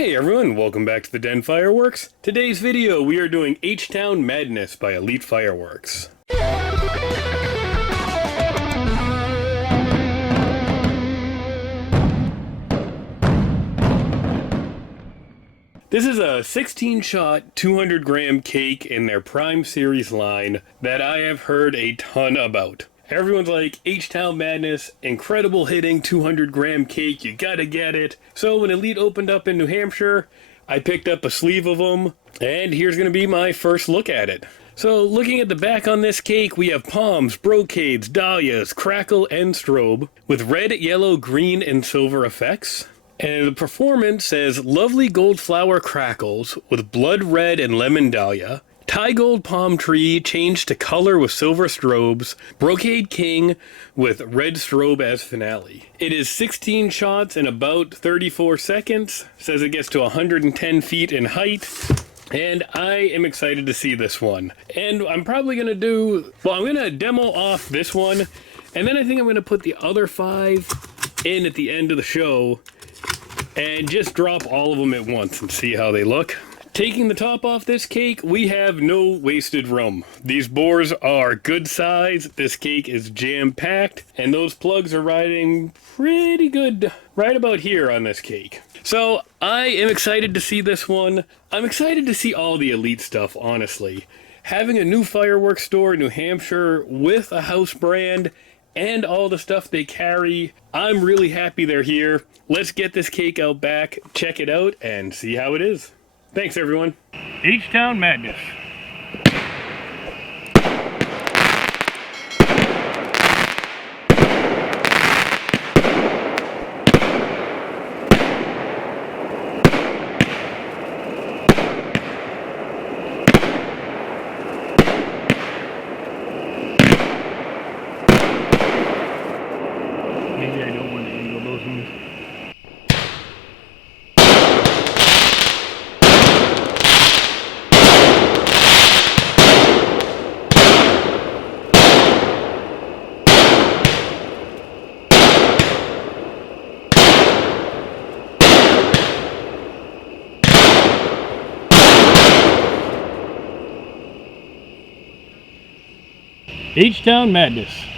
Hey everyone, welcome back to the Den Fireworks. Today's video we are doing H-Town Madness by Elite Fireworks. This is a 16-shot, 200-gram cake in their Prime Series line that I have heard a ton about. Everyone's like, H-Town Madness, incredible hitting 200-gram cake, you gotta get it. So when Elite opened up in New Hampshire, I picked up a sleeve of them, and here's gonna be my first look at it. So looking at the back on this cake, we have palms, brocades, dahlias, crackle, and strobe, with red, yellow, green, and silver effects. And the performance says lovely gold flower crackles with blood red and lemon dahlia, Thai gold palm tree changed to color with silver strobes, brocade king with red strobe as finale. It is 16 shots in about 34 seconds, says it gets to 110 feet in height. And I am excited to see this one. And I'm probably going to I'm going to demo off this one, and then I think I'm going to put the other 5 in at the end of the show and just drop all of them at once and see how they look. Taking the top off this cake, we have no wasted room. These boars are good size, this cake is jam-packed, and those plugs are riding pretty good right about here on this cake. So I am excited to see this one. I'm excited to see all the Elite stuff, honestly. Having a new fireworks store in New Hampshire with a house brand and all the stuff they carry, I'm really happy they're here. Let's get this cake out back, check it out, and see how it is. Thanks, everyone. H-Town Madness. Maybe I don't want to angle those ones. H-Town Madness.